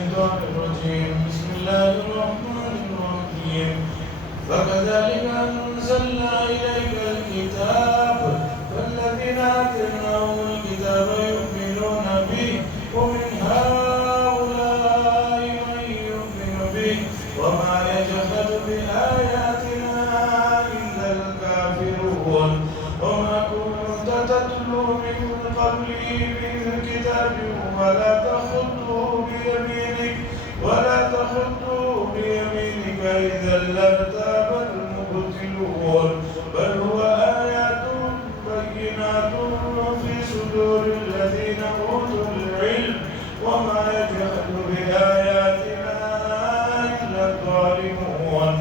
بسم الله الرحمن الرحيم وكذلك أنزلنا إليك الكتاب فالذين آتيناهم الكتاب يؤمنون به ومن هؤلاء من يؤمن به وما يجحد بآياتنا إلا الكافرون وما كنت تتلو من قبله من كتاب ولا تخطوا بيمينك إذا لارتاب المبطلون بل هو آيات بينات في صدور الذين أوتوا العلم وما يجحد بآياتنا إلا الظالمون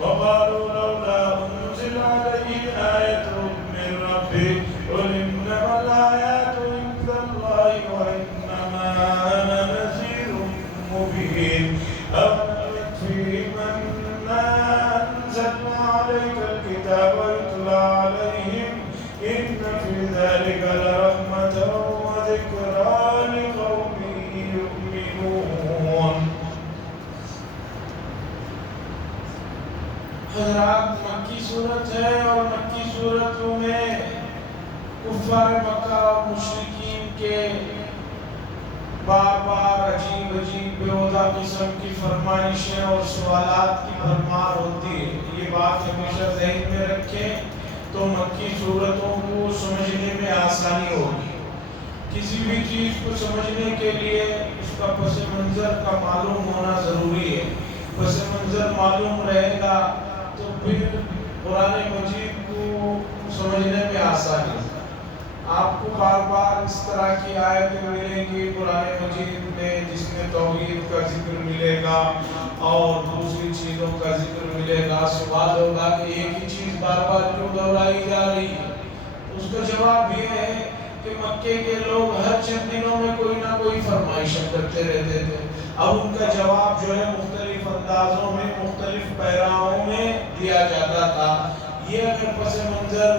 وقالوا لولا أنزل عليه آية من ربه قل إنما الآيات عند الله وإنما أنا نذير مبين أولم يكفيهم أنا أنزلنا عليك الكتاب يتلى عليهم إن في ذلك لرحمة وذكرى لقوم يؤمنون. حضرات مکی صورت ہے اور مکی صورتوں میں کفار مکہ اور مشرکین کے بار بار عجیب بیہودہ قسم کی فرمائشیں اور سوالات کی بھرمار ہوتی ہے. یہ بات ہمیشہ ذہن میں رکھیں تو مکی صورتوں کو سمجھنے میں آسانی ہوگی. کسی بھی چیز کو سمجھنے کے لیے اس کا پس منظر کا معلوم ہونا ضروری ہے. پس منظر معلوم رہے گا تو پھر قرآن مجید کو سمجھنے میں آسانی ہے. آپ کو بار بار اس طرح کی آیتیں ملیں گی قرآن مجید میں جس میں توحید کا ذکر ملے گا اور دوسری چیزوں کا ذکر ملے گا. سوال ہوگا کہ ایک ہی چیز بار بار کیوں دہرائی جا رہی ہے؟ اس کا جواب یہ ہے کہ مکے کے لوگ ہر چند دنوں میں کوئی نہ کوئی فرمائشیں کرتے رہتے تھے. اب ان کا جواب جو ہے مختلف اندازوں میں مختلف پیراؤں میں دیا جاتا تھا. یہ اگر پس منظر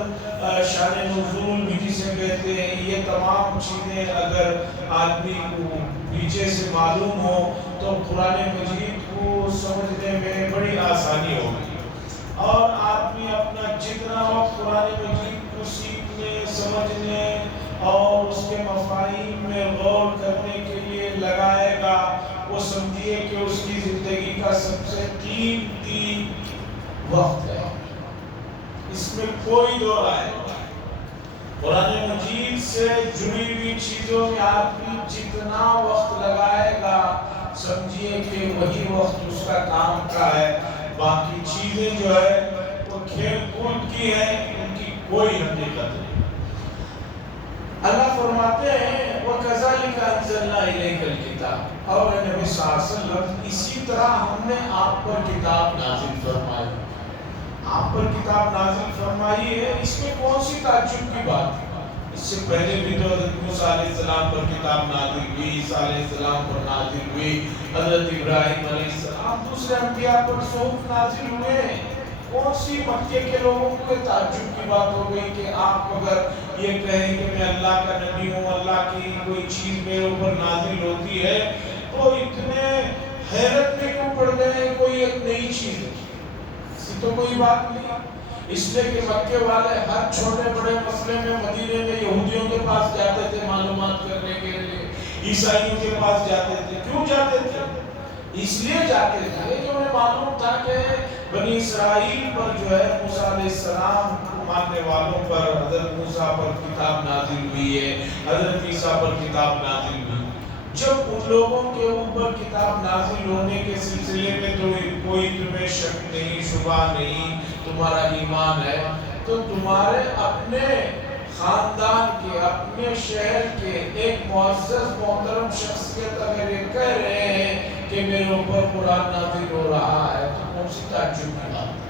شان نزول بھی جسے کہتے ہیں یہ تمام چیزیں اگر آدمی کو پیچھے سے معلوم ہو تو قرآن مجید کو سمجھنے میں بڑی آسانی ہوگی اور آدمی اپنا جتنا وقت قرآن مجید کو سیکھنے سمجھنے اور اس کے مفاہیم میں غور کرنے کے لیے لگائے گا وہ سمجھیے کہ اس کی زندگی کا سب سے قیمتی وقت ہے. اس میں کوئی دو رائے نہیں. قرآن مجید سے جڑی ہوئی چیزوں میں آدمی جتنا وقت لگائے گا سمجھیے کہ وہی وقت اس کا کام کا ہے. باقی چیزیں جو ہے وہ کھیل کود کی ہیں ان کی کوئی حقیقت نہیں. اللہ فرماتے ہیں وَكَذَلِكَ أَنزَلْنَا إِلَيْكَ الْكِتَابَ اور نبی صلی اللہ علیہ وسلم اسی طرح ہم نے آپ پر کتاب نازل فرمائی. آپ پر کتاب نازل فرمائی ہے. اس میں کون سی تعجب کی بات ہے؟ اس سے پہلے بھی تو حضرت موسیٰ علیہ السلام پر کتاب نازل ہوئی, عیسیٰ علیہ السلام پر نازل ہوئی, حضرت ابراہیم علیہ السلام دوسرے انبیاء پر صحف نازل ہوئے. کون سی مکے کے لوگوں کو تعجب کی بات ہو گئی کہ آپ اگر یہ کہیں کہ میں اللہ کا نبی ہوں, اللہ کی کوئی چیز میرے اوپر نازل ہوتی ہے تو اتنے حیرت میں کیوں پڑ گئے؟ کوئی ایک نئی چیز ہے تو کوئی بات نہیں. اس لیے کہ مکے والے ہر چھوٹے بڑے مسئلے میں مدینے میں یہودیوں کے پاس جاتے تھے معلومات کرنے کے لیے, عیسائیوں کے پاس جاتے تھے. کیوں جاتے تھے؟ اس لیے جاتے تھے کہ انہیں معلوم تھا کہ بنی اسرائیل پر جو ہے موسیٰ علیہ السلام ماننے والوں پر حضرت موسیٰ پر کتاب نازل ہوئی ہے, حضرت عیسیٰ پر کتاب نازل ہوئی. جب ان لوگوں کے اوپر کتاب نازل ہونے کے سلسلے میں تو کوئی تمہیں شک نہیں شبہ نہیں, تمہارا ایمان ہے, تو تمہارے اپنے خاندان کے اپنے شہر کے ایک معزز محترم شخصیت اگر یہ کہہ رہے ہیں کہ میرے اوپر قرآن نازل ہو رہا ہے تو کون سی تعجب کی بات ہے؟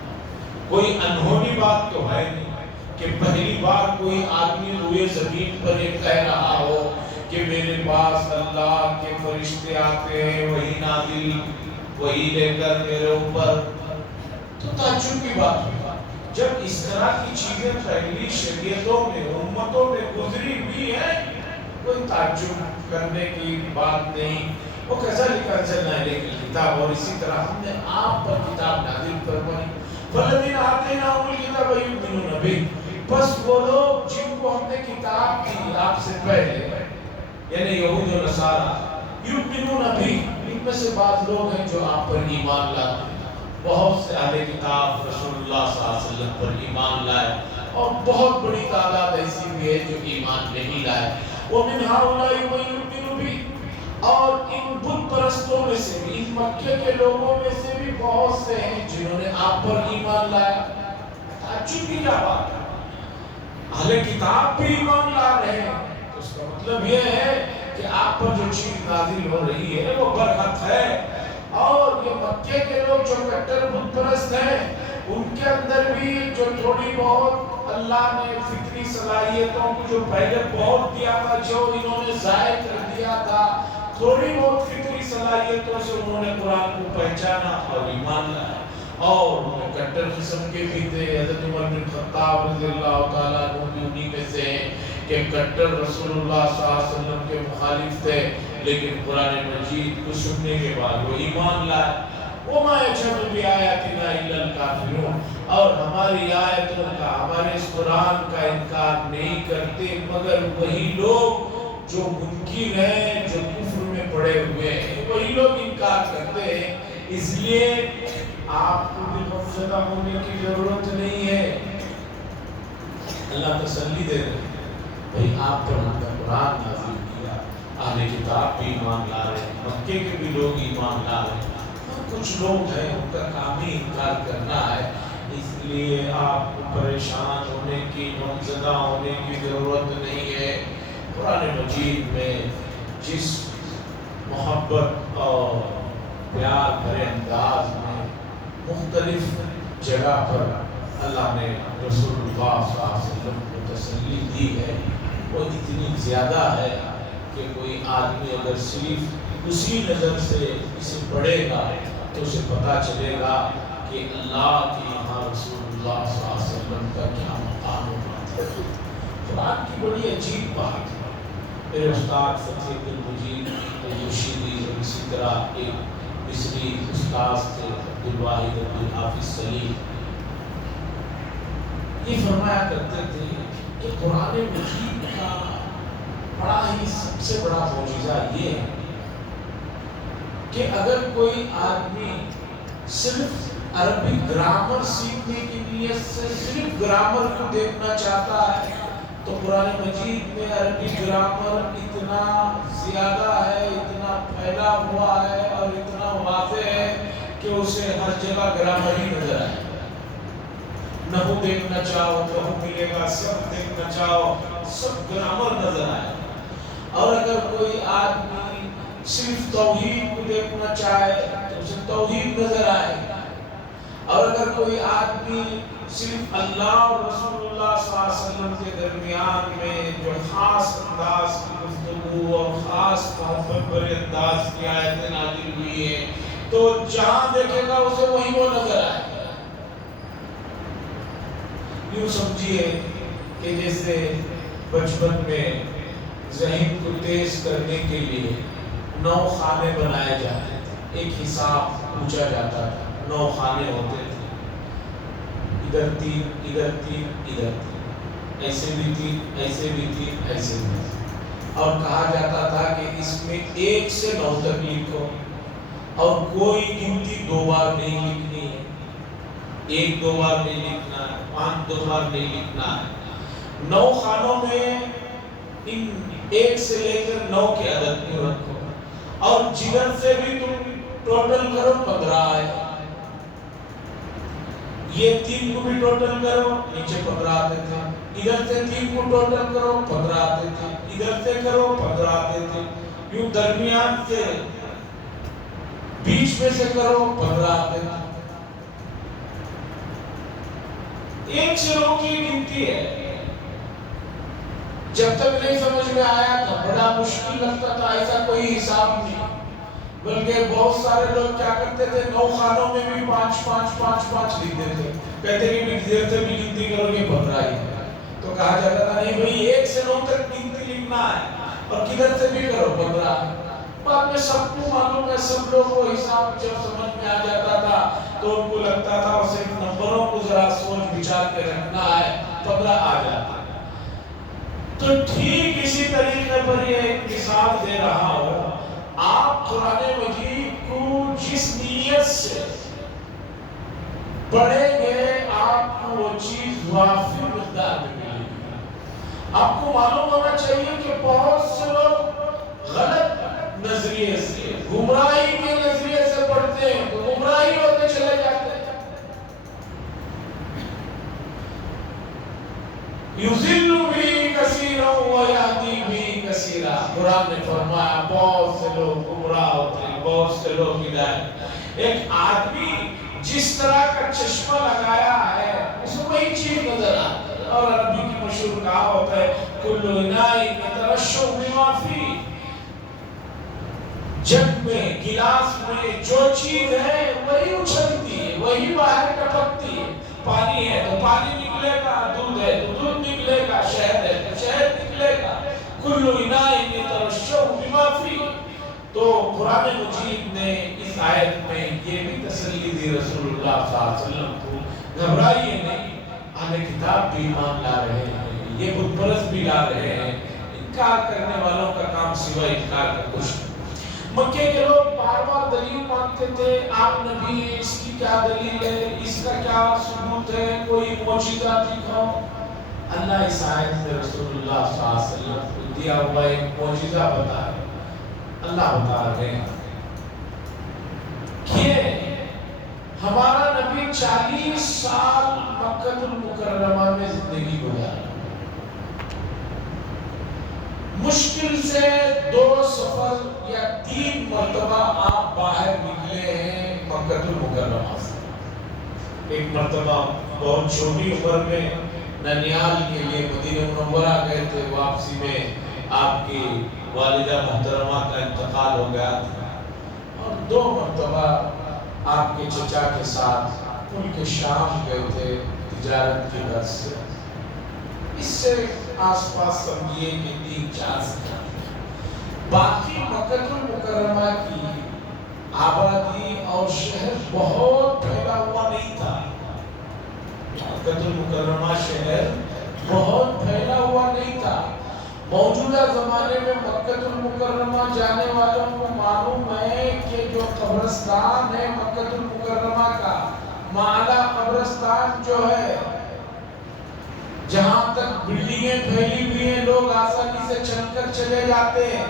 کوئی انہونی بات تو ہے نہیں کہ پہلی بار کوئی آدمی روئے زمین پر یہ کہہ رہا ہو کہ میرے پاس اللہ کے فرشتے آتے ہیں وہی نازل وہی لے کر میرے اوپر. تو تعجب کی بات ہوئی. جب اس طرح کی چیزیں پہلی شریعتوں میں امتوں میں گزری ہوئی ہیں کوئی تعجب کرنے کی بات نہیں. وَكَذَلِكَ أَنزَلْنَا علیک الکتاب، اور اسی طرح ہم نے آپ پر کتاب نازل فرمائی، فالذین آتیناہم الکتاب یؤمنون بہ، پس وہ لوگ جن کو ہم نے کتاب دی آپ سے پہلے، یعنی یہود و نصارى، یؤمنون بہ، ان میں سے بعض لوگ ہیں جو آپ پر ایمان لاتے ہیں، بہت سے اہل کتاب رسول اللہ صلی اللہ علیہ وسلم پر ایمان لائے، اور بہت بڑی تعداد ایسی بھی ہے جو ایمان نہیں لائے، وَمِنْ هَؤُلَاءِ مَن يُؤْمِنُ بِهِ، اور ان بت پرستوں میں سے بھی، ان مکے کے لوگوں میں سے بھی بہت سے ہیں جنہوں نے آپ پر ایمان لایا۔ تعجب کی کیا بات ہے، اہل کتاب بھی ایمان لا رہے ہیں، اس کا مطلب یہ ہے کہ آپ پر جو چیز نازل ہو رہی ہے وہ برحق ہے، اور یہ مکے کے لوگ جو کٹر بت پرست ہیں ان کے اندر بھی جو تھوڑی بہت اللہ نے فطری صلاحیتوں کو جو پہلے بہت دیا تھا، جو انہوں نے ضائع کر دیا تھا، تھوڑی بہت فطری صلاحیتوں سے انہوں نے قرآن کو پہچانا اور ایمان لایا، اور کٹر قسم کے بھی تھے۔ حضرت عمر بن خطاب رضی اللہ تعالیٰ عنہ بھی انہی میں سے ہیں کہ کٹر رسول اللہ صلی اللہ علیہ وسلم کے مخالف تھے، لیکن قرآن مجید کو سننے کے بعد وہ ایمان لائے۔ وَمَا يَجْحَدُ بِآيَاتِنَا إِلَّا الْكَافِرُونَ، اور ہماری آیتوں کا، ہمارے اس قرآن کا انکار نہیں کرتے مگر وہی لوگ جو منکر ہیں، جو کفر میں پڑے ہوئے ہیں، وہی لوگ انکار کرتے ہیں۔ اس لیے آپ کو بھی غمزدہ ہونے کی ضرورت نہیں ہے، اللہ تسلی دے رہے ہیں، بھئی آپ پر ہم نے قرآن نازل کیا، اہل کتاب بھی ایمان لا رہے ہیں، مکے کے بھی لوگ ایمان لا رہے ہیں، کچھ لوگ ہیں ان کا کام ہی انکار کرنا ہے، اس لیے آپ کو پریشان ہونے کی، غمزدہ ہونے کی ضرورت نہیں ہے۔ قرآن مجید میں جس محبت اور پیار بھرے انداز میں مختلف جگہ پر اللہ نے رسول اللہ صلی اللہ علیہ وسلم کو تسلی دی ہے، وہ اتنی زیادہ ہے کہ کوئی آدمی اگر صرف اسی نظر سے اسے پڑھے گا تو اسے پتہ چلے گا کہ اللہ کے یہاں رسول اللہ صلی اللہ علیہ وسلم کا کیا مقام ہوگا۔ قرآن کی بڑی عجیب بات ہے، میرے استاد فتح المجید مرشدی، اور اسی طرح ایک مصری استاذ تھے عبدالواحد عبدالحافظ سلیم، یہ فرمایا کرتے تھے کہ قرآن مجید کا بڑا ہی سب سے بڑا معجزہ یہ ہے کہ اگر کوئی آدمی صرف عربی گرامر سیکھنے کی نیت سے صرف گرامر کو دیکھنا چاہتا ہے تو قرآن مجید میں عربی گرامر اتنا زیادہ ہے، اتنا پھیلا ہوا ہے اور اتنا واضح ہے کہ اسے ہر جگہ گرامر ہی نظر آئے۔ نحو دیکھنا چاہو تو ملے گا، سب دیکھنا چاہو سب گرامر نظر آئے، اور اگر کوئی آدمی صرف توحید کو دیکھنا چاہے تو اسے توحید نظر آئے، اور اگر کوئی آدمی صرف اللہ اور رسول اللہ صلی اللہ علیہ وسلم کے درمیان میں جو خاص انداز کی گفتگو اور خاص محبت بھرے انداز کی آیتیں نازل ہوئی ہیں تو جہاں دیکھے گا اسے وہی وہ نظر آئے گا۔ یوں سمجھیے کہ جیسے بچپن میں ذہن کو تیز کرنے کے لیے 9 خانے بنائے جاتے تھے، ایک حساب پوچھا جاتا تھا، 9 خانے ہوتے تھے، ادھر 3 ادھر 3 ادھر 3، ایسے بھی 3 ایسے بھی 3 ایسے بھی 3، اور کہا جاتا تھا کہ اس میں 1 سے 9 تک لکھو، اور کوئی گنتی 2 بار نہیں لکھنی ہے، 1 2 بار نہیں لکھنا ہے، 5 2 بار نہیں لکھنا ہے۔ 9 خانوں میں ان 1 سے لے کر 9 کے عدد کو رکھو، اور جدھر سے بھی تم ٹوٹل کرو 15 ہے، یہ 3 کو بھی ٹوٹل کرو نیچے 15 آتے تھے، ادھر سے 3 کو ٹوٹل کرو 15 آتے تھے، ادھر سے کرو 15 آتے تھے، یوں درمیان سے بیچ میں سے کرو 15 آتے تھے۔ 1 سے 9 کی گنتی ہے۔ جب تک نہیں سمجھ میں آیا تھا بڑا مشکل لگتا تھا، ایسا کوئی حساب نہیں، بلکہ بہت سارے لوگ کیا کرتے تھے 9 خانوں میں بھی 5 5 5 5 لکھتے تھے، کہتے کہ ادھر سے بھی گنتی کرو گے 15 ہی، تو کہا جاتا تھا نہیں بھئی 1 سے 9 تک گنتی لکھنا ہے اور کدھر سے بھی کرو 15۔ بعد میں سب کو معلوم ہے، سب لوگوں کو حساب جب سمجھ میں آ جاتا تھا تو ان کو لگتا تھا وہ صرف نمبروں کو ذرا سوچ بچار کے رکھنا ہے، پگڑا آ جاتا ہے۔ تو ٹھیک اسی طریقے پر یہ ایک مثال دے رہا ہوں، آپ قرآن مجید کو جس نیت سے پڑھیں گے آپ کو وہ چیز وافر مقدار میں ملے گی۔ آپ کو معلوم ہونا چاہیے کہ بہت سے لوگ غلط نظریے سے، گمراہی کے نظریے سے پڑھتے ہیں تو گمراہی ہوتے چلے جاتے ہیں۔ یُضِلُّ بِهِ کَثِیرًا وَیَهْدِی بِهِ کَثِیرًا، قرآن نے فرمایا بہت سے لوگ گمراہ ہوتے ہیں، بہت سے لوگ ہدایت۔ ایک آدمی جس طرح کا چشمہ لگایا ہے اس میں وہی چیز نظر آتا ہے، اور عربی کی مشہور کہاوت ہے کل اناء یترشح بما فیہ، جگ میں گلاس میں جو چیز ہے وہی اچھلتی ہے، وہی باہر ٹپکتی ہے۔ پانی ہے تو پانی نکلے گا، دودھ ہے تو دودھ نکلے گا، شہد ہے تو شہد نکلے گا، کل اناء یترشح بما فیہ۔ تو قرآن مجید نے اس آیت میں یہ بھی تسلی دی رسول اللہ صلی اللہ علیہ وسلم کو، گھبرائیے نہیں، اہل کتاب بھی ایمان لا رہے ہیں، یہ بت پرست بھی لا رہے ہیں، انکار کرنے والوں کا کام سوائے انکار کا کچھ نہیں۔ مکے کے لوگ بار بار دلیل مانگتے تھے، آپ نبی ہیں، اس کی کیا دلیل ہے، اس کا کیا ثبوت ہے، کوئی معجزہ دکھاؤ۔ اللہ اس آیت میں رسول اللہ صلی اللہ علیہ وسلم کو دیا ہوا ایک معجزہ بتا ہے۔ اللہ بتا رہے ہیں کہ ہمارا نبی 40 سال مکہ المکرمہ میں زندگی گزارا، مشکل سے 2 سفر یا 3 مرتبہ آپ باہر نکلے ہیں مکہ المکرمہ سے۔ ایک مرتبہ بہت چھوٹی عمر میں ننیال کے لیے مدینہ منورہ گئے تھے، واپسی میں آپ کی والدہ محترمہ کا انتقال ہو گیا تھا، اور 2 مرتبہ آپ کے چچا کے ساتھ ملک شام گئے تھے تجارت کی غرض سے۔ اس سے آس پاس سمجھیے کہ 3-4 سال۔ باقی مکہ المکرمہ کی آبادی اور شہر بہت پھیلا ہوا نہیں تھا، مکہ المکرمہ شہر بہت پھیلا ہوا نہیں تھا۔ موجودہ زمانے میں مکہ المکرمہ جانے والوں کو معلوم ہے کہ جو قبرستان ہے مکہ المکرمہ کا معلی قبرستان جو ہے، جہاں تک بلڈنگیں پھیلی ہوئی ہیں لوگ آسانی سے چل کر چلے جاتے ہیں،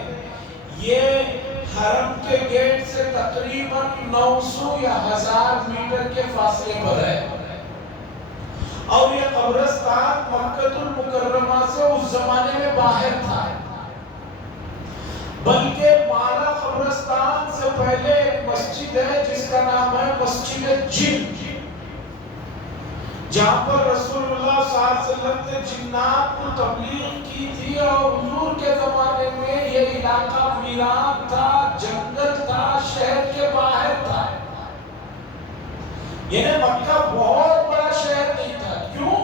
یہ حرم کے گیٹ سے تقریباً 900 یا 1000 میٹر کے فاصلے پر ہے، اور یہ قبرستان مکہ المکرمہ سے اس زمانے میں باہر تھا۔ بلکہ معلی قبرستان سے پہلے ایک مسجد ہے جس کا نام ہے مسجد جن، جہاں پر رسول اللہ صلی اللہ علیہ وسلم نے جنات کو تبلیغ کی تھی، اور حضور کے زمانے میں یہ علاقہ ویران تھا، جنگل تھا، شہر کے باہر تھا۔ یعنی مکہ بہت بڑا شہر نہیں تھا، کیوں؟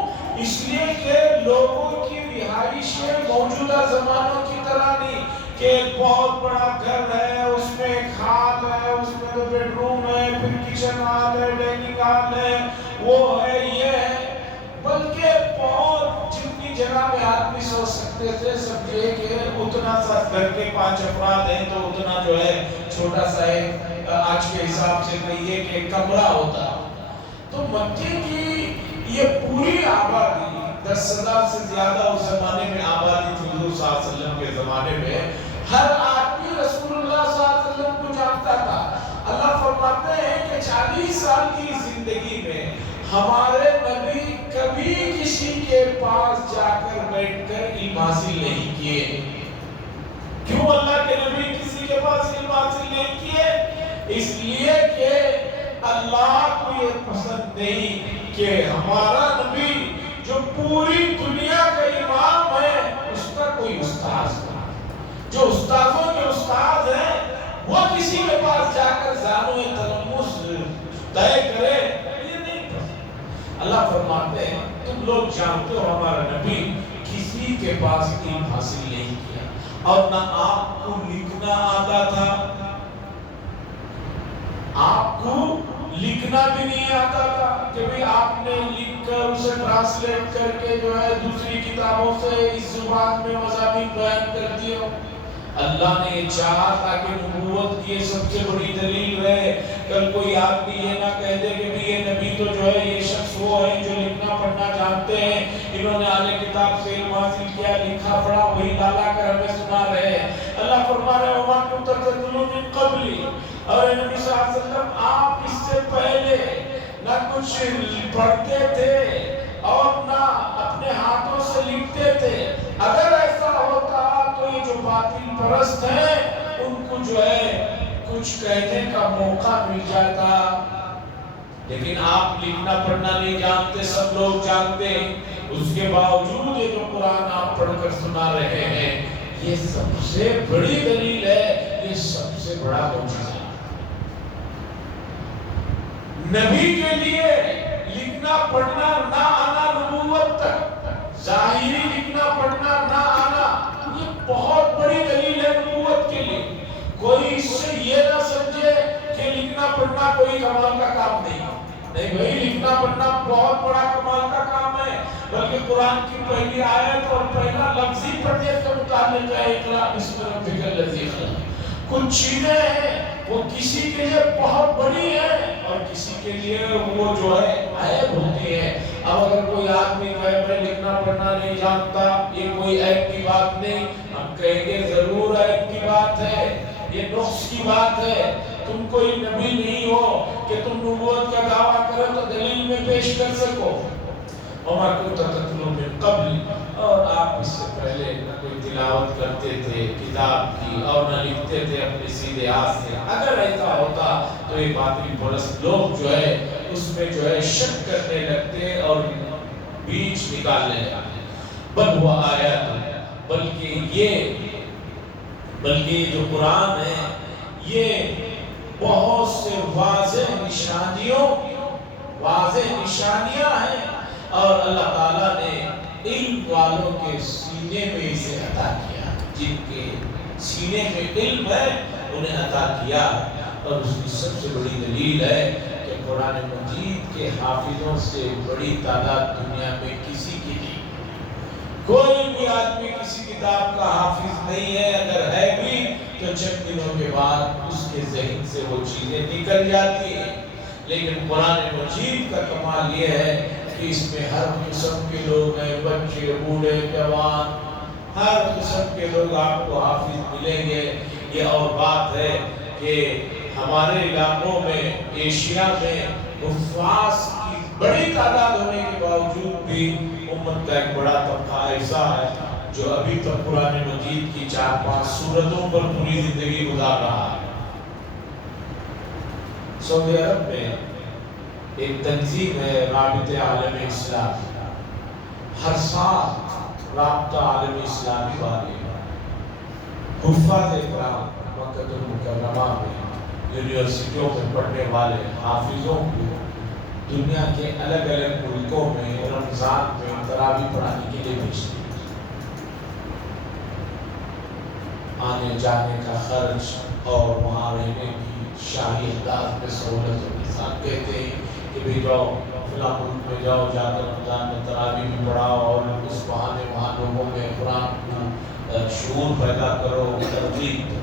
اس لیے کہ لوگوں کی رہائشیں موجودہ زمانوں کی طرح نہیں کہ ایک بہت بڑا گھر ہے، اس میں ایک ہال ہے، اس میں 2 بیڈ روم ہے، پھر کچن ہال ہے، ڈائننگ ہال ہے، وہ ہے، یہ ہے، بلکہ بہت جتنی جگہ میں آدمی سو سکتے تھے، سمجھے کہ اتنا سا گھر کے 5 افراد ہیں تو اتنا جو ہے چھوٹا سا ایک آج کے حساب سے کہیے کہ کمرہ ہوتا۔ تو مکے کی یہ پوری آبادی 10,000 سے زیادہ اس زمانے میں آبادی تھی حضور صلی اللہ علیہ وسلم کے زمانے میں، ہر آدمی رسول اللہ صلی اللہ علیہ وسلم کو جانتا تھا۔ اللہ فرماتے ہیں کہ 40 سال کی زندگی میں ہمارے نبی کبھی کسی کے پاس جا کر بیٹھ کر علم حاصل نہیں کیے۔ کیوں اللہ کے نبی کسی کے پاس علم حاصل نہیں کیے؟ اس لیے کہ اللہ کو یہ پسند نہیں کہ ہمارا نبی جو پوری دنیا کا امام ہے اس کا کوئی استاذ ہو، جو استاذوں کے استاذ ہیں وہ کسی کے پاس جا کر زانو تلمس طے کرے، یہ نہیں پسند۔ اللہ فرماتے ہیں تم لوگ جانتے ہو ہمارا نبی کسی کے پاس علم حاصل نہیں کیا، اور نہ آپ کو لکھنا آتا تھا، آپ کو لکھنا بھی نہیں آتا تھا کہ بھی آپ نے لکھ کر اسے ٹرانسلیٹ کر کے جو ہے دوسری کتابوں سے اس زبان میں مضامین بیان کر دیے ہو۔ اللہ نے یہ چاہا تاکہ نبوت کی سب سے بڑی دلیل رہے، کل کوئی آدمی یہ نہ کہہ دے کہ یہ نبی تو جو ہے یہ شخص وہ ہے جو لکھنا پڑھنا جانتے ہیں، انہوں نے اعلی کتاب سے علم حاصل کیا، لکھا پڑھا وہی لالا کر ہمیں سنا رہے ہیں۔ اللہ فرما رہے وَمَا كُنْتَ تَتْلُو مِن قَبْلِ، اور نبی صلی اللہ علیہ وسلم آپ اس سے پہلے نہ کچھ پڑھتے تھے اور نہ اپنے ہاتھوں سے لکھتے تھے۔ اگر ایسا ہوتا تو یہ جو باطل پرست ہیں ان کو جو ہے کچھ کہنے کا موقع مل جاتا، لیکن آپ لکھنا پڑھنا نہیں جانتے، سب لوگ جانتے ہیں، اس کے باوجود یہ جو قرآن آپ پڑھ کر سنا رہے ہیں یہ سب سے بڑی دلیل ہے، یہ سب سے بڑا معجزہ ہے۔ نبی کے لیے لکھنا پڑھنا نہ آنا نبوت تک، ظاہری لکھنا پڑھنا نہ آنا یہ بہت بڑی دلیل ہے نبوت کے لیے۔ کوئی اس سے یہ نہ سمجھے کہ لکھنا پڑھنا کوئی کمال کا کام نہیں بھائی، لکھنا پڑھنا بہت بڑا کمال کا کام ہے، بلکہ قرآن کی پہلی آیت اور پہلا لفظ ہی پڑھنے کے متعلق ہے، اقرأ بسم ربک الذی خلق۔ کچھ چیزیں ہیں وہ کسی کے لیے بہت بڑی ہیں اور کسی کے لیے وہ جو ہے عیب ہوتی ہے۔ اب اگر کوئی آدمی میں لکھنا پڑھنا نہیں جانتا، یہ کوئی عیب کی بات نہیں، ہم کہیں گے ضرور عیب کی بات ہے، یہ نقص کی بات ہے۔ تم کوئی نبی نہیں ہو کہ تم نبوت کا دعویٰ کرو تو دلیل میں پیش کر سکو۔ وَمَا كُنْتَ تَتْلُو مِن قَبْلِ، اور آپ اس سے پہلے نہ کوئی تلاوت کرتے تھے کتاب کی اور نہ لکھتے تھے اپنے سیدھے ہاتھ سے۔ اگر ایسا ہوتا تو یہ باطل پرست لوگ جو ہے اس میں جو ہے شک کرنے لگتے اور بیچ نکالنے لگتے۔ بل وہ آیات، بلکہ یہ جو قرآن ہے یہ بہت سے واضح نشانیاں ہیں، اور اللہ تعالیٰ نے علم والوں کے سینے میں اسے عطا کیا، جن کے سینے میں علم ہے انہیں عطا کیا۔ اور اس کی سب سے بڑی دلیل ہے کہ قرآن مجید کے حافظوں سے بڑی تعداد دنیا میں کسی کی نہیں، کوئی بھی آدمی کسی کتاب کا حافظ نہیں ہے، اگر ہے بھی تو چند دنوں کے بعد اس کے ذہن سے وہ چیزیں نکل جاتی ہیں۔ لیکن قرآن مجید کا کمال یہ ہے کہ اس میں ہر قسم کے لوگ ہیں، بچے بوڑھے جوان، ہر قسم کے لوگ آپ کو حافظ ملیں گے۔ یہ اور بات ہے کہ ہمارے علاقوں میں ایشیا میں حفاظ کی بڑی تعداد ہونے کے باوجود بھی امت کا ایک بڑا طبقہ ایسا ہے جو ابھی تک قرآن مجید کی 4-5 سورتوں پر پوری زندگی گزار رہا ہے۔ سعودی عرب میں ایک تنظیم ہے رابطہ عالم اسلام، ہر سال رابطہ عالم اسلامی والے حفاظ اکرام مکہ المکرمہ میں یونیورسٹیوں میں پڑھنے والے حافظوں کو دنیا کے الگ الگ ملکوں میں رمضان میں تراویح پڑھانے کے لیے بھیجتے ہیں۔ آنے جانے کا خرچ اور وہاں رہنے کی شاہی انداز میں سہولتوں کے ساتھ کہتے ہیں کہ بھی جاؤ فلاں ملک میں جاؤ، جا کر رمضان میں تراویح بھی پڑھاؤ اور اس بہانے وہاں لوگوں میں قرآن کو شعور پیدا کرو، ترغیب دو۔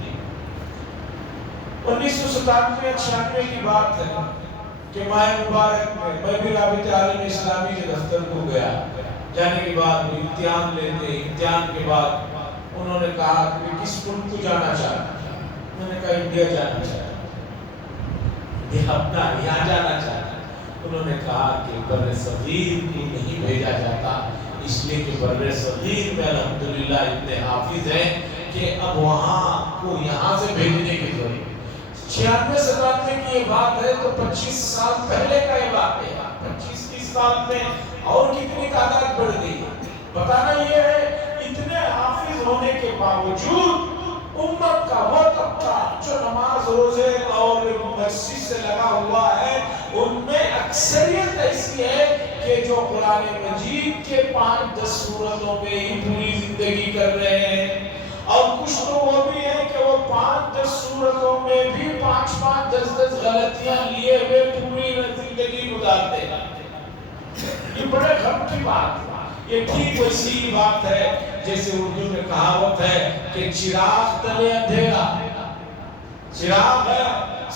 1997-96 کی بات ہے کہ ماہ مبارک میں بھی رابطہ عالم اسلامی کے دفتر کو گیا۔ جانے کے بعد امتحان لیتے، امتحان کے بعد انہوں نے کہا کہ کس ملک کو جانا چاہتا ہے؟ میں نے کہا انڈیا جانا چاہتا ہے، یہ اپنا یہاں جانا چاہتا ہے۔ انہوں نے کہا کہ بر صغیر کو نہیں بھیجا جاتا، اس لیے کہ بر صغیر میں الحمدللہ اتنے حافظ ہیں کہ اب وہاں کو یہاں سے بھیجنے کی ضرورت۔ 96-97 کی یہ بات ہے تو 25 سال پہلے کا یہ بات ہے۔ 25-30 سال میں اور کتنی تعداد بڑھ گئی۔ بتانا یہ ہے اتنے حافظ ہونے کے باوجود امت کا وہ طبقہ جو نماز روزے اور مسجد سے لگا ہوا ہے ان میں اکثریت ایسی ہے کہ جو قرآن مجید کے 5-10 سورتوں میں ہی پوری زندگی کر رہے ہیں، اور کچھ تو وہ بھی ہیں کہ وہ 5-10 صورتوں میں بھی 5-5 10 غلطیاں لیے ہوئے پوری زندگی گزارتے ہیں. یہ بڑے غم کی بات ہے. یہ ٹھیک ویسی بات ہے جیسے اردو میں کہاوت ہے کہ چراغ تلے اندھیرا. چراغ ہے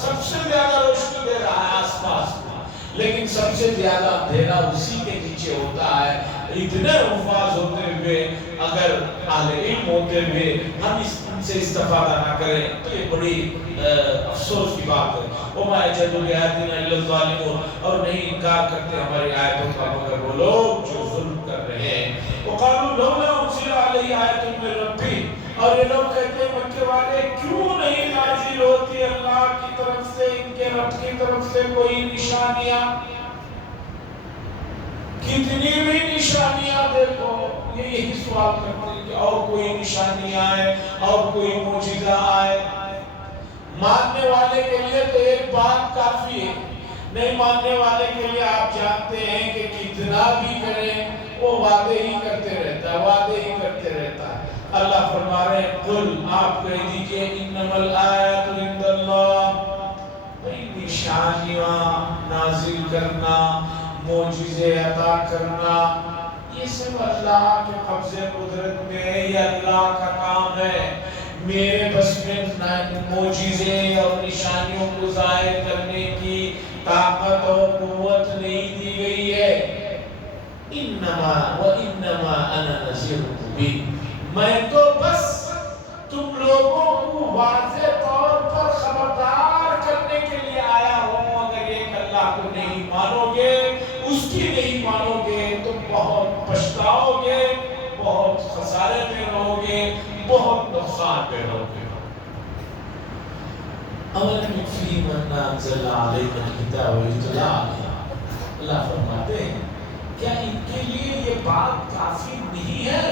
سب سے زیادہ روشنی دے رہا ہے آس پاس میں، لیکن سب سے زیادہ اندھیرا اسی کے نیچے ہوتا ہے. اتنے حفاظ ہوتے ہوئے اگر اہل علم ہوتے ہوئے ہم ان سے استفادہ نہ کریں تو یہ بڑی افسوس کی بات ہے. وَمَا يَجْحَدُ بِآيَاتِنَا إِلَّا الظَّالِمُونَ، اور نہیں انکار کرتے ہماری آیتوں کا مگر وہ لوگ جو ظلم کر رہے ہیں. وَقَالُوا لَوْلَا أُنزِلَ عَلَيْهِ آيَةٌ مِّن رَّبِّهِ، اور یہ لوگ کہتے ہیں مکے والے کیوں نہیں نازل ہوتی اللہ کی طرف سے، ان کے رب کی طرف سے کوئی نشانیاں. کتنی بھی نشانیاں دیکھو، یہ یہی سوال کرتے ہیں کہ اور کوئی نشانی آئے اور کوئی معجزہ آئے. ماننے والے کے لیے تو ایک بات کافی ہے، نہیں ماننے والے کے لیے آپ جانتے ہیں کہ کتنا بھی کریں وہ وعدے ہی کرتے رہتا ہے، وعدے ہی کرتے رہتا ہے. اللہ فرما رہے ہیں قل، آپ کہہ دیجئے انما الآیات عند اللہ، نشانیاں نازل کرنا، معجزے عطا کرنا، یہ سب اللہ کے قبضے قدرت میں ہے، یہ اللہ کا کام ہے. میرے بس میں معجزے اور نشانیوں کو ظاہر کرنے کی طاقت اور قوت نہیں دی گئی ہے. انما وانما انا نذیر مبین، میں تو بس تم لوگوں کو واضح طور پر خبردار کرنے کے لیے آیا ہوں. اگر ایک اللہ کو نہیں مانو گے، اس کی نہیں مانو گے تو بہت پچھتاؤ گے، بہت خسارے میں رہو گے، بہت نقصان میں رہو گے. اولم یکفیہم انا انزلنا علیک الکتاب یتلی علیہم، اللہ فرماتے ہیں کیا ان کے لیے یہ بات کافی نہیں ہے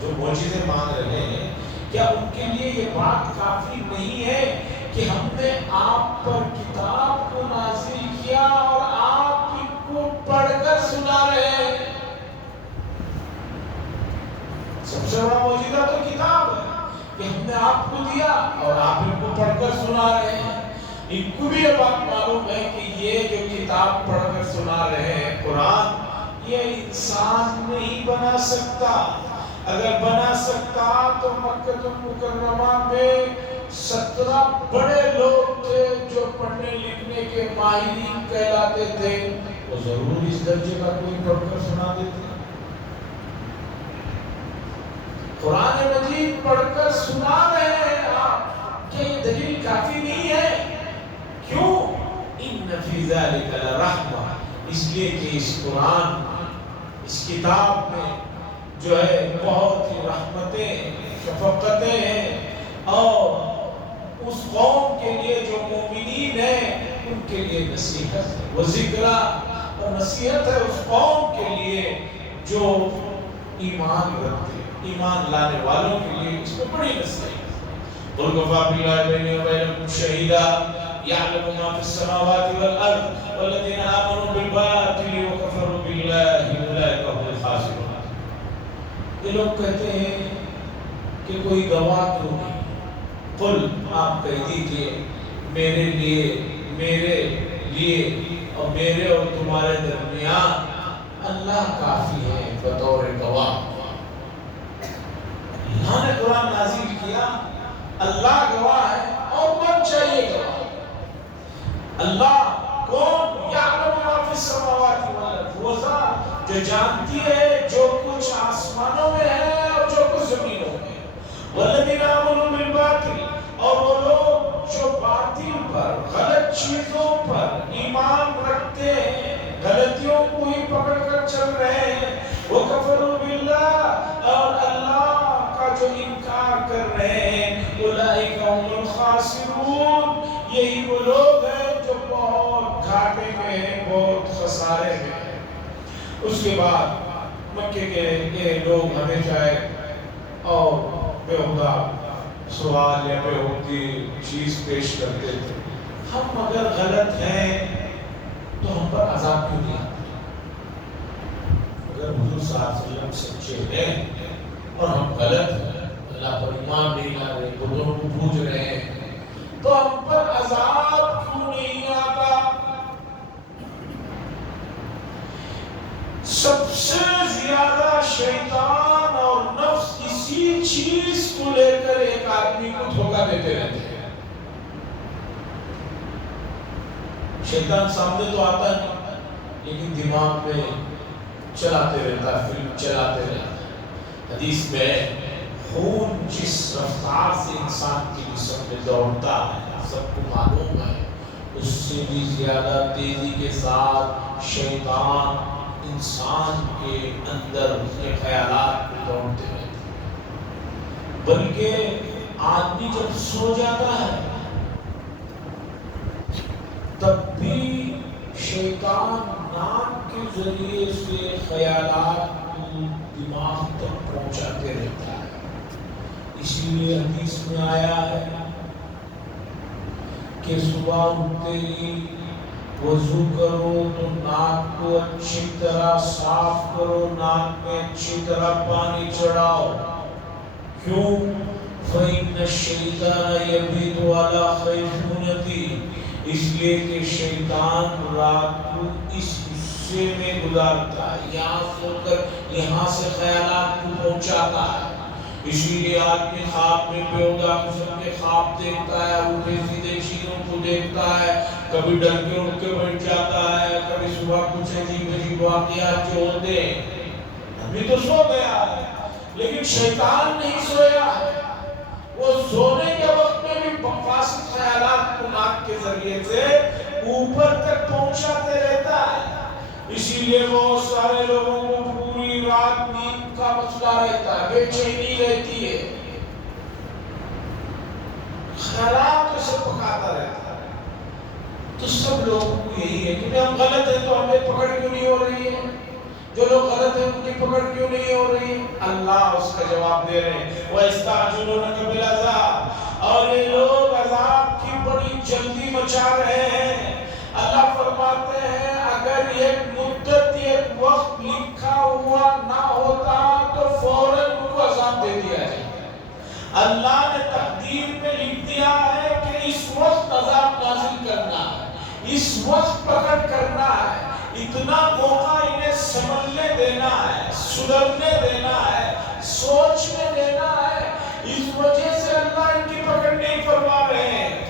جو معجزے مانگ رہے ہیں؟ کیا ان کے لیے یہ بات کافی نہیں ہے کہ ہم نے آپ پر کتاب کو نازل کیا اور آپ ان کو پڑھ کر سنا رہے ہیں؟ سب سے بڑا معجزہ تو کتاب ہے کہ ہم نے آپ کو دیا اور آپ ان کو پڑھ کر سنا رہے ہیں. ان کو بھی یہ بات معلوم ہے کہ یہ جو کتاب پڑھ کر سنا رہے ہیں قرآن، یہ انسان نہیں بنا سکتا. اگر بنا سکتا تو مکہ المکرمہ میں 17 بڑے لوگ تھے جو پڑھنے لکھنے کے ماہرین کہلاتے تھے، وہ ضرور اس درجے کا کوئی پڑھ کر سنا دیتے. قرآن مجید پڑھ کر سنا رہے ہیں آپ، کیا یہ دلیل کافی نہیں ہے؟ کیوں؟ ان فی ذلک لرحمہ، اس لیے کہ اس قرآن، اس کتاب میں جو ہے بہت ہی رحمتیں، شفقتیں ہیں، اور اس قوم کے لیے جو مومنین ہیں ان کے لیے نصیحت ہے. وہ ذکرہ اور نصیحت ہے اس قوم کے لیے جو ایمان رکھتے ہیں، ایمان لانے والوں کے لیے اس میں بڑی نصیحت ہے. قل کفیٰ باللہ بینی و بینکم شہیدا یعلم ما فی السماوات والارض والذین آمنوا بالباطل وکفروا باللہ اولئک هم الخاسرون. یہ لوگ کہتے ہیں کہ کوئی گواہ کیوں نہیں؟ قل، آپ کہہ دیجئے میرے لیے اور میرے اور تمہارے درمیان اللہ کافی ہے بطور گواہ. اللہ نے قرآن نازل کیا، اللہ گواہ ہے، اور کون چاہیے گواہ؟ اللہ کون؟ یعلم ما فی السماوات والارض، وہ ذات جو جانتی ہے جو کچھ آسمانوں میں ہے اور جو کچھ زمینوں میں ہے. والذین آمنوا بالباطل، اور وہ لوگ جو باطل پر، غلط چیزوں پر ایمان رکھتے ہیں، غلطیوں کو ہی پکڑ کر چل رہے ہیں. وکفروا باللہ، اور اللہ کا جو انکار کر رہے ہیں. اولئک هم الخاسرون، یہی وہ لوگ ہیں جو بہت گھاٹے میں ہیں، بہت خسارے میں ہیں. اس کے بعد مکے کے یہ لوگ ہمیشہ اور بےہودہ سوال یا بےہودی چیز پیش کرتے تھے. ہم اگر غلط ہیں تو ہم پر عذاب کیوں نہیں آتا؟ اگر حضور صلی اللہ علیہ وسلم سچے ہیں اور ہم غلط ہیں، اللہ پر ایمان نہیں لا رہے، بتوں کو پوج رہے ہیں، تو ہم پر عذاب کیوں نہیں آتا؟ سب سے زیادہ شیطان اور نفس اسی چیز کو لے کر ایک آدمی کو دھوکہ دیتے رہتے ہیں۔ شیطان سامنے تو آتا ہے لیکن دماغ میں چلاتے رہتا ہے، فلم چلاتے رہتا ہے۔ حدیث میں خون جس رفتار سے انسان کی جسم میں دوڑتا ہے سب کو معلوم ہے، اس سے بھی زیادہ تیزی کے ساتھ شیطان انسان کے اندر اس کے خیالات میں دوڑتے رہتے ہیں۔ بلکہ آدمی جب سو جاتا ہے تب بھی شیطان ناک کے ذریعے سے خیالات کو دماغ تک پہنچاتے رہتا ہے۔ اسی لیے حدیث میں آیا ہے کہ صبح اٹھتے ہی وضو کرو تو ناک کو اچھی طرح صاف کرو، ناک میں اچھی طرح پانی چڑھاؤ۔ کیوں؟ فَإِنَّ الشَّيْطَانَ يَبِيتُ عَلَى خَيْثُونَتِهِ، اس لیے کہ شیطان رات کو اس حصے میں گزارتا ہے، یہاں سو کر یہاں سے خیالات کو پہنچاتا ہے۔ اسی لیے آدمی خواب میں بے ہودہ قسم کے خواب دیکھتا ہے، الٹے سیدھے چیزوں کو دیکھتا ہے، کبھی ڈر کے اٹھ کے بیٹھ جاتا ہے، کبھی صبح کچھ عجیب عجیب واقعات جو ہوتے ہیں۔ ابھی تو سو گیا ہے لیکن شیطان نہیں سویا ہے، وہ سونے کے وقت میں بھی فاسد خیالات کو ناک کے ذریعے سے اوپر تک پہنچاتے رہتا ہے۔ اسی لیے بہت سارے لوگوں کو پوری رات نیند کا مسئلہ رہتا ہے، بے چینی رہتی ہے، خیالات اسے پکاتا رہتا ہے۔ تو سب لوگوں کو یہی ہے کہ ہم غلط ہیں تو ہمیں پکڑ کیوں نہیں ہو رہی ہے؟ جو لوگ غلط ہیں ان کی پکڑ کیوں نہیں ہو رہی ہے؟ اللہ اس کا جواب دے رہے ہیں، وَيَسْتَعْجِلُونَكَ بِالْعَذَابِ، اور یہ لوگ عذاب کی بڑی جلدی مچا رہے ہیں۔ اللہ فرماتے ہیں اگر ایک مدت ایک وقت لکھا ہوا نہ ہوتا تو فوراً ان کو عذاب دے دیا جائے۔ اللہ نے تقدیر میں لکھ دیا ہے کہ اس وقت عذاب نازل کرنا ہے، اس وقت پکڑ کرنا ہے، اتنا موقع انہیں سمجھنے دینا ہے، سدھرنے دینا ہے، سوچنے دینا ہے۔ اس وجہ سے اللہ ان کی پکڑ نہیں فرما رہے ہیں۔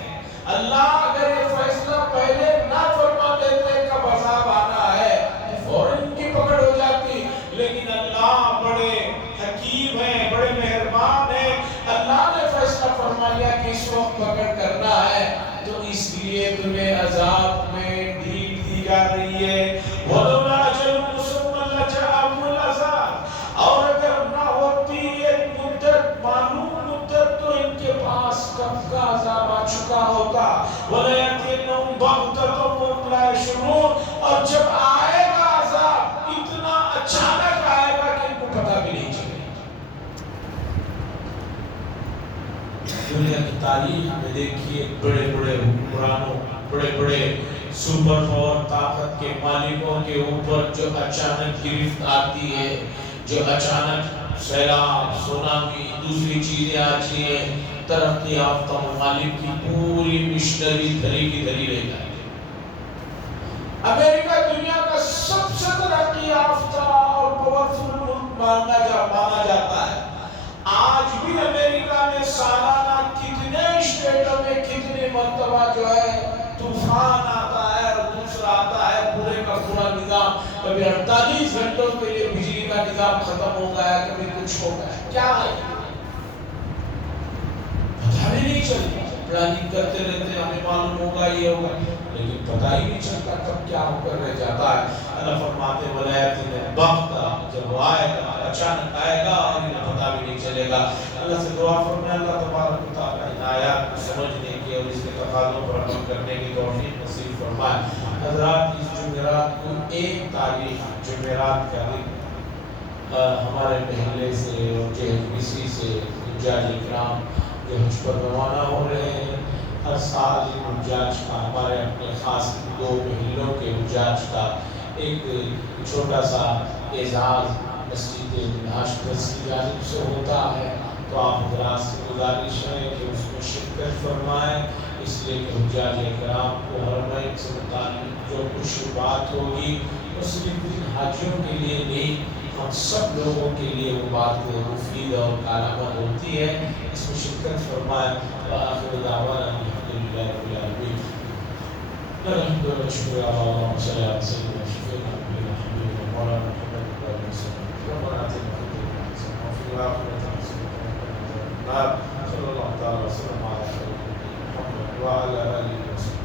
اللہ اگر یہ فیصلہ پہلے نہ فرما دیتے کب عذاب آنا ہے تو فوراً ان کی پکڑ ہو جاتی، لیکن اللہ بڑے حکیم ہیں، بڑے مہربان ہیں۔ اللہ نے فیصلہ فرما لیا کہ اس وقت پکڑ کرنا ہے تو اس لیے تمہیں عذاب میں ڈھیل دی جا رہی ہے۔ وَلَوْلَا أَجَلٌ مُّسَمًّى لَجَاءَهُمُ الْعَذَابُ، اور اگر نہ ہوتی ایک مدت معلوم مدت تو ان کے پاس کب کا عذاب آ چکا ہوتا۔ وَلَيَأْتِيَنَّهُم بَغْتَةً وَهُمْ لَا يَشْعُرُونَ، اور جب آئے گا عذاب اتنا اچانک آئے گا کہ ان کو پتہ بھی نہیں چلے۔ دنیا کی تاریخ میں دیکھیے بڑے بڑے حکمرانوں، بڑے بڑے سپر پاور طاقت کے مالکوں کے اوپر جو اچانک گرفت آتی ہے، جو اچانک سیلاب، سونامی، دوسری چیزیں آتی ہیں، ترقی یافتہ ممالک کی پوری مشنری دھری کی دھری رہ جاتی ہے۔ امریکہ دنیا کا سب سے ترقی یافتہ اور پاورفل ملک مانا جاتا ہے۔ آج بھی امریکہ میں سالانہ کتنے اسٹیٹوں میں کتنی مرتبہ جو ہے طوفان آتا ہے اور دوسرا آتا ہے، پورے کا پورا نظام، کبھی 48 گھنٹوں کے لیے بجلی کا نظام ختم ہو گیا، کبھی کچھ ہو گیا۔ کیا ہے؟ پتہ بھی نہیں چلتا، پلاننگ کرتے رہتے ہمیں معلوم ہوگا یہ ہوگا، لیکن پتہ ہی نہیں چلتا کب کیا ہو کر رہ جاتا ہے۔ اللہ فرماتے ہیں وَلَيَأْتِيَنَّهُم بَغْتَةً، جب وہ آئے گا اچانک آئے گا اور انہیں پتہ بھی نہیں چلے گا۔ اللہ سے دعا فرمائیں اللہ تبارک و تعالیٰ ان آیات کو سمجھنے کی اور اس کے تقاضوں پر عمل کرنے کی توفیق نصیب فرمائے۔ حضرات اس جمعرات کو ایک تاریخ جمعرات کا دن ہمارے محلے سے اور JHBC سے حجاج اکرام جو حج پر روانہ ہو رہے ہیں، ہر سال حجاج کا ہمارے اپنے خاص 2 محلوں کے حجاج کا ایک چھوٹا سا اعزاز مسجد منہاج ٹرسٹ کی جانب سے ہوتا ہے۔ تو آپ حضرات سے گزارش ہے کہ اس میں شرکت فرمائیں، اس لیے کہ حجاج کرام کو حرمین سے متعلق جو کچھ بات ہوگی وہ صرف حاجیوں کے لیے نہیں، ہم سب لوگوں کے لیے وہ بات مفید اور کارآمد ہوتی ہے، اس میں شرکت فرمائیں۔ وآخر دعوانا الحمدللہ رب العالمین۔ الحمد لله شكر على اللهم صل على سيدنا وشفيعنا ونبينا حبيبنا مولانا محمد وعلى اله وصحبه ربنا اتنا في الدنيا حسنه وفي الاخره حسنه وقنا عذاب النار صلى الله تعالى وسلم على خير محمد وعلى اله وصحبه